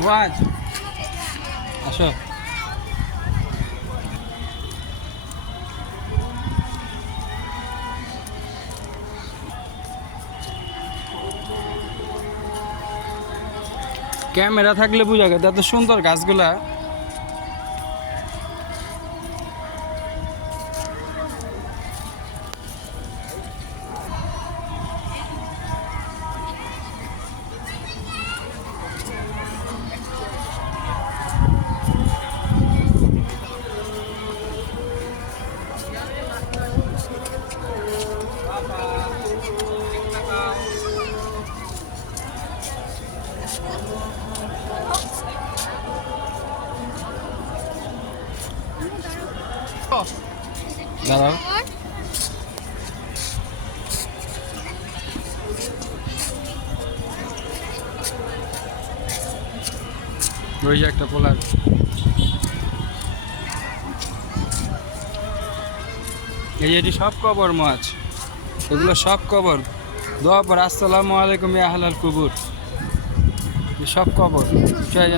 মুয়াজ আসো। ক্যামেরা থাকলে বুঝা গেছে এত সুন্দর গাছগুলা। দাঁড়াও, ওই যে একটা পোলার। এই এটি সব কবর মাছ, এগুলো সব কবর। দোয়া পর আসসালামু আলাইকুম ইয়া আহলাল কুবুর, সব কবর।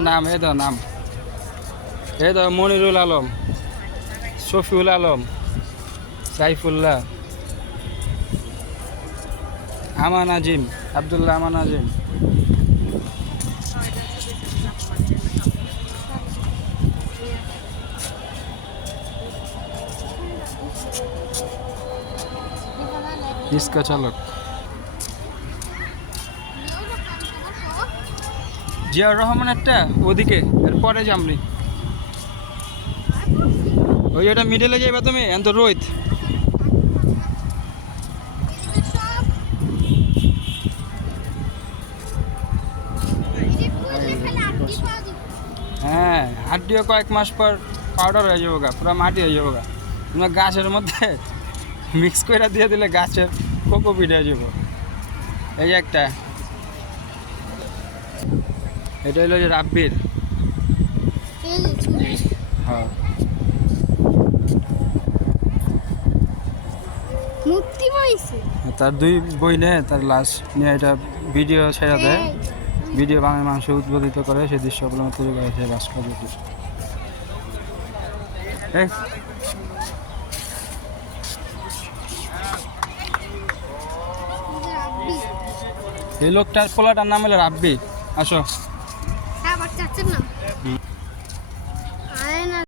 নাম এ দাও, নাম এ দাও। মনিরুল আলম, শফিউল আলম, সাইফুল্লাহ, আমান আজিম, আব্দুল্লাহ আমান আজিম। রিস্কা চালক জিয়াউর রহমান একটা ওদিকে, এরপরে জামরি ওই ওটা মিডলে যাইবা তুমি। এত রোহিত হ্যাঁ, হাড্ডিও কয়েক মাস পর পাউডার হয়ে যাবো গা, পুরো মাটি হয়ে যাবো গা। তোমার গাছের মধ্যে মিক্স করে দিয়ে দিলে গাছের কোকোপিট হয়ে যাবো। এই যে একটা, এটা হলো যে রাব্বির। হ্যাঁ, তার দুই বই নে, তার লাশ নিয়ে এটা ভিডিও ছেড়ে দেয়। ভিডিও বাংলা মানুষ উদ্বোধিত করে, সেই দৃশ্য অবলম্বন তৈরি করা হয়েছে ভাস্কর্য। এই লোকটার পোলাটার নাম হলো রাব্বি। আসো।